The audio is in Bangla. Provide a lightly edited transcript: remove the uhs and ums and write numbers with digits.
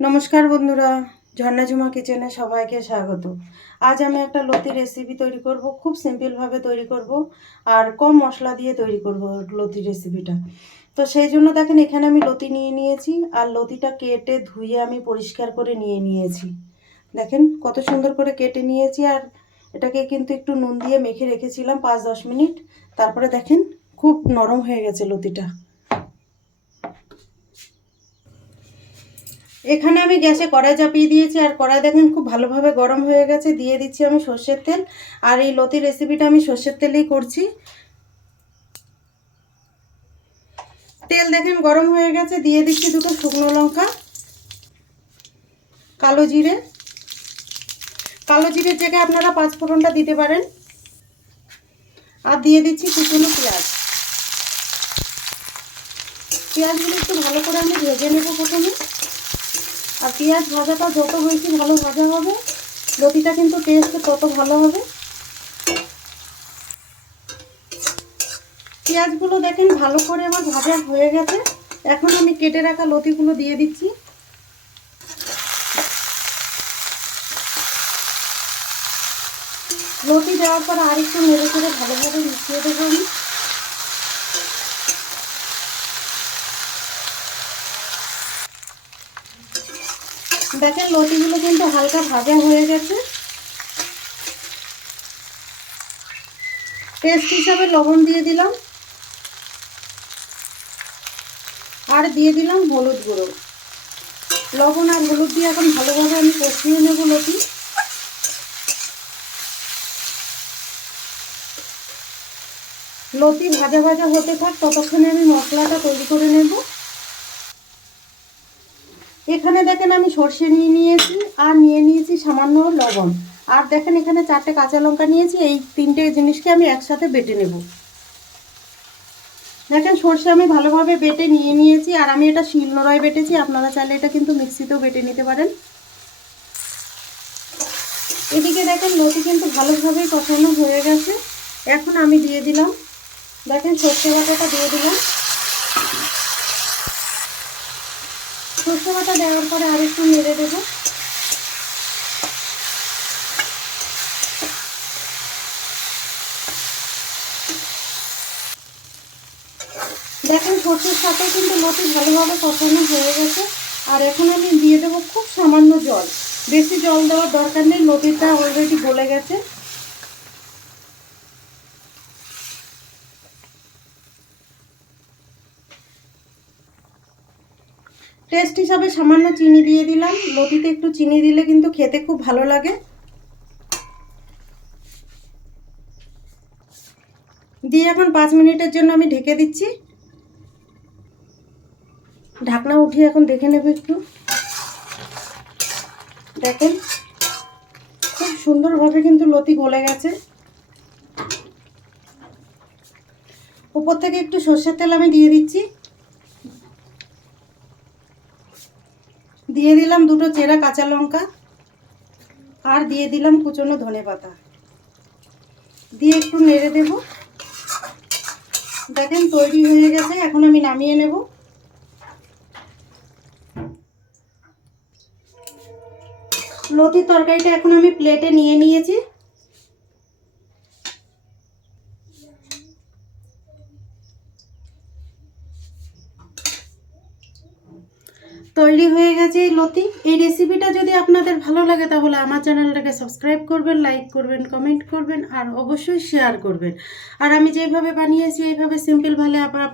নমস্কার বন্ধুরা, ঝর্ণা ঝুমা কিচেনে সবাইকে স্বাগত। আজ আমি একটা লতি রেসিপি তৈরি করব, খুব সিম্পলভাবে তৈরি করব আর কম মশলা দিয়ে তৈরি করব লতি রেসিপিটা। তো সেই জন্য দেখেন এখানে আমি লতি নিয়ে নিয়েছি আর লতিটা কেটে ধুয়ে আমি পরিষ্কার করে নিয়ে নিয়েছি। দেখেন কত সুন্দর করে কেটে নিয়েছি আর এটাকে কিন্তু একটু নুন দিয়ে মেখে রেখেছিলাম 5-10 মিনিট। তারপরে দেখেন খুব নরম হয়ে গেছে লতিটা। এখানে আমি গ্যাসে কড়াই চাপিয়ে দিয়েছি আর কড়াই দেখেন খুব ভালোভাবে গরম হয়ে গেছে। দিয়ে দিচ্ছি আমি সর্ষের তেল আর এই লতি রেসিপিটা আমি সর্ষের তেলেই করছি। তেল দেখেন গরম হয়ে গেছে, দিয়ে দিচ্ছি দুটো শুকনো লঙ্কা, কালো জিরে, কালো জিরের জায়গায় আপনারা 5 ফোড়নটা দিতে পারেন, আর দিয়ে দিচ্ছি কুচনো পেঁয়াজ। পেঁয়াজগুলো একটু ভালো করে আমি ভেজে নেব প্রথমে। আর পেঁয়াজ ভাজাটা যত বেশি ভালো ভাজা হবে লতিটা কিন্তু টেস্ট তত ভালো হবে। পেঁয়াজগুলো দেখেন ভালো করে আমার ভাজা হয়ে গেছে। এখন আমি কেটে রাখা লতিগুলো দিয়ে দিচ্ছি। লতি দেওয়ার পর আর একটু নেড়ে চেড়ে ভালোভাবে মিশিয়ে দেবো আমি। দেখেন লতিগুলো কিন্তু হালকা ভাজা হয়ে গেছে। টেস্ট হিসাবে লবণ দিয়ে দিলাম আর দিয়ে দিলাম হলুদ গুঁড়ো। লবণ আর হলুদ দিয়ে এখন ভালোভাবে আমি কষিয়ে নেব লতি। লতি ভাজা ভাজা হতে থাক, ততক্ষণে আমি মশলাটা তৈরি করে নেব। এখানে দেখেন আমি সর্ষে নিয়ে নিয়েছি আর নিয়ে নিয়েছি সামান্য লবণ, আর দেখেন এখানে 4টে কাঁচা লঙ্কা নিয়েছি। এই 3টে জিনিসকে আমি একসাথে বেটে নেব। দেখেন সর্ষে আমি ভালোভাবে বেটে নিয়ে নিয়েছি আর আমি এটা শিলনোড়ায় বেটেছি, আপনারা চাইলে এটা কিন্তু মিক্সিতেও বেটে নিতে পারেন। এদিকে দেখেন লতি কিন্তু ভালোভাবে কষানো হয়ে গেছে। এখন আমি দিয়ে দিলাম, দেখেন সর্ষে বাটাটা দিয়ে দিলাম। সর্ষে বাটা দেওয়ার পরে আর একটু নেড়ে দেবো। দেখেন সর্ষের সাথে কিন্তু লতি ভালোভাবে কষানো হয়ে গেছে। আর এখন আমি দিয়ে দেবো খুব সামান্য জল, বেশি জল দেওয়ার দরকার নেই, লতিটা অলরেডি গলে গেছে। টেস্ট হিসাবে সামান্য চিনি দিয়ে দিলাম। লতিতে একটু চিনি দিলে কিন্তু খেতে খুব ভালো লাগে। দিয়ে এখন 5 মিনিটের জন্য আমি ঢেকে দিচ্ছি। ঢাকনা উঠিয়ে এখন দেখে নেব একটু। দেখেন খুব সুন্দরভাবে কিন্তু লতি গলে গেছে। উপর থেকে একটু সর্ষের তেল আমি দিয়ে দিচ্ছি। দিয়ে দিলাম 2টো চেরা কাঁচা লঙ্কা আর দিয়ে দিলাম কুচনো ধনেপাতা, দিয়ে একটু নেড়ে দেব। দেখেন তৈরি হয়ে গেছে, এখন আমি নামিয়ে নেব। লতির তরকারিটা এখন আমি প্লেটে নিয়ে নিয়েছি। তৈরি হয়ে গেছে এই লতি। এই রেসিপিটা যদি আপনাদের ভালো লাগে তাহলে আমার চ্যানেলটাকে সাবস্ক্রাইব করবেন, লাইক করবেন, কমেন্ট করবেন আর অবশ্যই শেয়ার করবেন। আর আমি যেভাবে বানিয়েছি এইভাবে সিম্পলভাবে আপনার